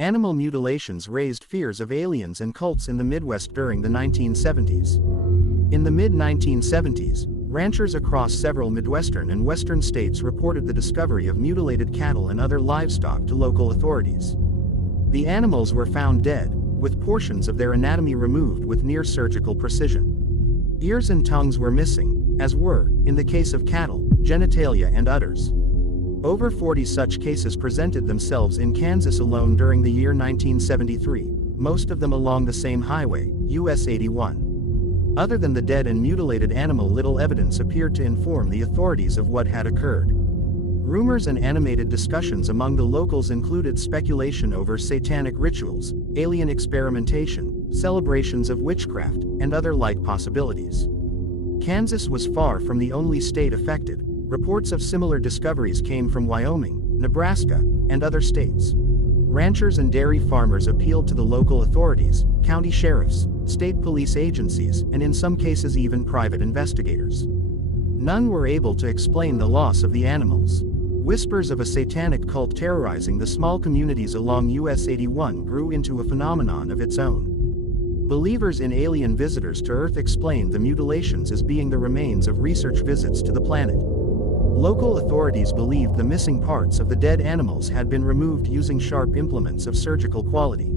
Animal mutilations raised fears of aliens and cults in the Midwest during the 1970s. In the mid-1970s, ranchers across several Midwestern and Western states reported the discovery of mutilated cattle and other livestock to local authorities. The animals were found dead, with portions of their anatomy removed with near-surgical precision. Ears and tongues were missing, as were, in the case of cattle, genitalia and udders. Over 40 such cases presented themselves in Kansas alone during the year 1973, most of them along the same highway, US 81. Other than the dead and mutilated animal, little evidence appeared to inform the authorities of what had occurred. Rumors and animated discussions among the locals included speculation over satanic rituals, alien experimentation, celebrations of witchcraft, and other like possibilities. Kansas was far from the only state affected. Reports of similar discoveries came from Wyoming, Nebraska, and other states. Ranchers and dairy farmers appealed to the local authorities, county sheriffs, state police agencies, and in some cases even private investigators. None were able to explain the loss of the animals. Whispers of a satanic cult terrorizing the small communities along US 81 grew into a phenomenon of its own. Believers in alien visitors to Earth explained the mutilations as being the remains of research visits to the planet. Local authorities believed the missing parts of the dead animals had been removed using sharp implements of surgical quality.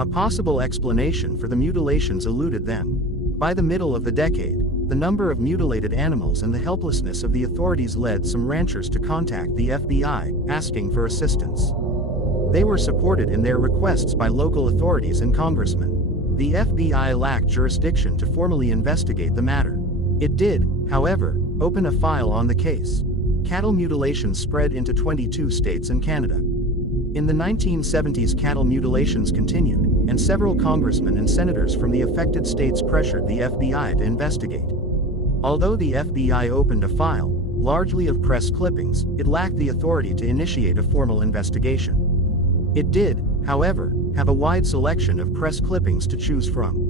A possible explanation for the mutilations eluded them. By the middle of the decade, the number of mutilated animals and the helplessness of the authorities led some ranchers to contact the FBI, asking for assistance. They were supported in their requests by local authorities and congressmen. The FBI lacked jurisdiction to formally investigate the matter. It did, however, open a file on the case. Cattle mutilations spread into 22 states and Canada. In the 1970s, cattle mutilations continued, and several congressmen and senators from the affected states pressured the FBI to investigate. Although the FBI opened a file, largely of press clippings, it lacked the authority to initiate a formal investigation. It did, however, have a wide selection of press clippings to choose from.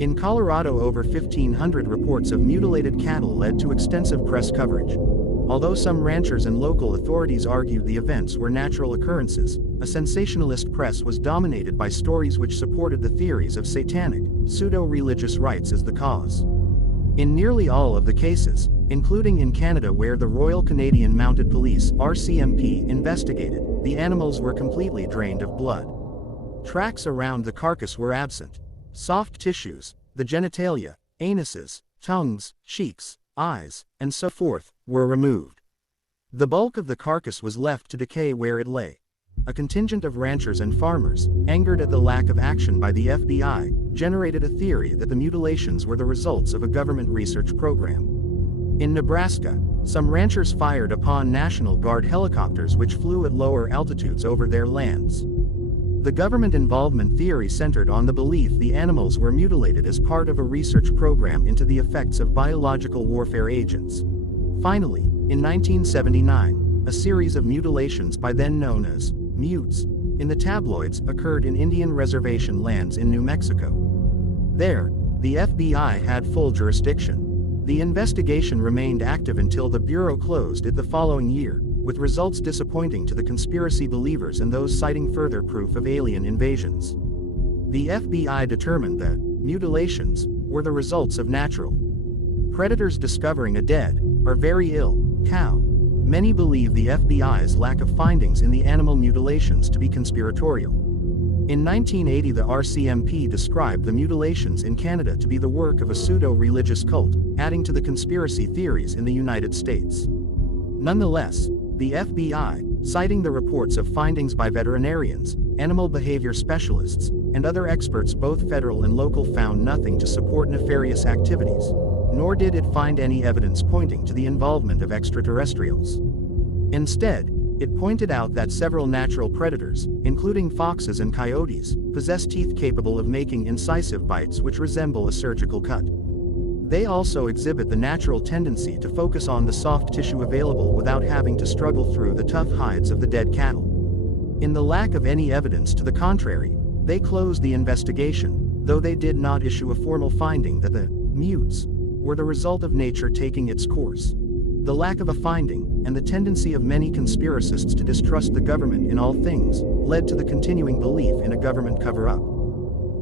In Colorado, over 1,500 reports of mutilated cattle led to extensive press coverage. Although some ranchers and local authorities argued the events were natural occurrences, a sensationalist press was dominated by stories which supported the theories of satanic, pseudo-religious rites as the cause. In nearly all of the cases, including in Canada where the Royal Canadian Mounted Police (RCMP) investigated, the animals were completely drained of blood. Tracks around the carcass were absent. Soft tissues, the genitalia, anuses, tongues, cheeks, eyes, and so forth, were removed. The bulk of the carcass was left to decay where it lay. A contingent of ranchers and farmers, angered at the lack of action by the FBI, generated a theory that the mutilations were the results of a government research program. In Nebraska, some ranchers fired upon National Guard helicopters which flew at lower altitudes over their lands. The government involvement theory centered on the belief the animals were mutilated as part of a research program into the effects of biological warfare agents. Finally, in 1979, a series of mutilations by then known as mutes in the tabloids occurred in Indian reservation lands in New Mexico. There, the FBI had full jurisdiction. The investigation remained active until the Bureau closed it the following year, with results disappointing to the conspiracy believers and those citing further proof of alien invasions. The FBI determined that mutilations were the results of natural predators discovering a dead or very ill cow. Many believe the FBI's lack of findings in the animal mutilations to be conspiratorial. In 1980, the RCMP described the mutilations in Canada to be the work of a pseudo-religious cult, adding to the conspiracy theories in the United States. Nonetheless, the FBI, citing the reports of findings by veterinarians, animal behavior specialists, and other experts both federal and local, found nothing to support nefarious activities, nor did it find any evidence pointing to the involvement of extraterrestrials. Instead, it pointed out that several natural predators, including foxes and coyotes, possess teeth capable of making incisive bites which resemble a surgical cut. They also exhibit the natural tendency to focus on the soft tissue available without having to struggle through the tough hides of the dead cattle. In the lack of any evidence to the contrary, they closed the investigation, though they did not issue a formal finding that the mutes were the result of nature taking its course. The lack of a finding, and the tendency of many conspiracists to distrust the government in all things, led to the continuing belief in a government cover-up.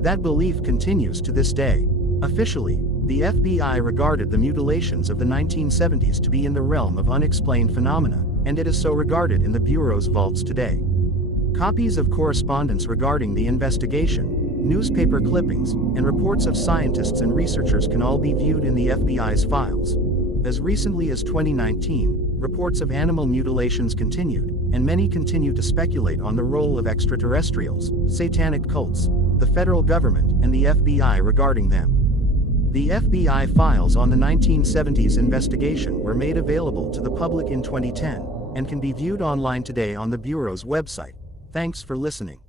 That belief continues to this day. Officially, the FBI regarded the mutilations of the 1970s to be in the realm of unexplained phenomena, and it is so regarded in the Bureau's vaults today. Copies of correspondence regarding the investigation, newspaper clippings, and reports of scientists and researchers can all be viewed in the FBI's files. As recently as 2019, reports of animal mutilations continued, and many continue to speculate on the role of extraterrestrials, satanic cults, the federal government, and the FBI regarding them. The FBI files on the 1970s investigation were made available to the public in 2010, and can be viewed online today on the Bureau's website. Thanks for listening.